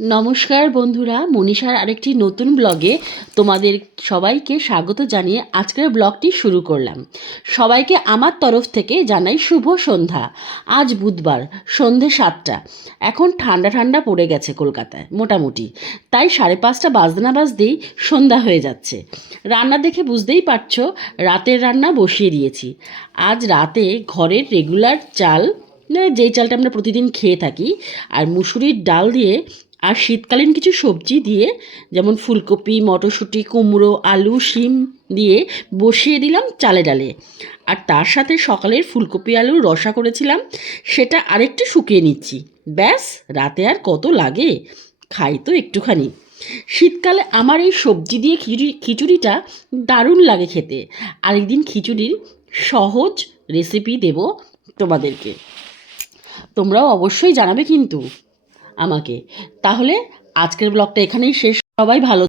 নমস্কার বন্ধুরা, মনীষার আরেকটি নতুন ব্লগে তোমাদের সবাইকে স্বাগত জানিয়ে আজকের ব্লগটি শুরু করলাম। সবাইকে আমার তরফ থেকে জানাই শুভ সন্ধ্যা। আজ বুধবার, সন্ধে 7টা। এখন ঠান্ডা ঠান্ডা পড়ে গেছে কলকাতায় মোটামুটি, তাই 5:30 বাজতে না বাজতেই সন্ধ্যা হয়ে যাচ্ছে। রান্না দেখে বুঝতেই পারছো, রাতের রান্না বসিয়ে দিয়েছি। আজ রাতে ঘরের রেগুলার চাল, যেই চালটা আমরা প্রতিদিন খেয়ে থাকি, আর মুসুরির ডাল দিয়ে আর শীতকালীন কিছু সবজি দিয়ে, যেমন ফুলকপি, মটরশুঁটি, কুমড়ো, আলু, শিম দিয়ে বসিয়ে দিলাম চালে ডালে। আর তার সাথে সকালের ফুলকপি আলুর রসা করেছিলাম, সেটা আরেকটু শুকিয়ে নিচ্ছি। ব্যাস, রাতে আর কত লাগে, খাই তো একটুখানি। শীতকালে আমার এই সবজি দিয়ে খিচুড়িটা দারুণ লাগে খেতে। আরেকদিন খিচুড়ির সহজ রেসিপি দেব তোমাদেরকে, তোমরাও অবশ্যই জানাবে কিন্তু আমাকে। তাহলে আজকের ব্লগটা এখানেই শেষ। সবাই ভালো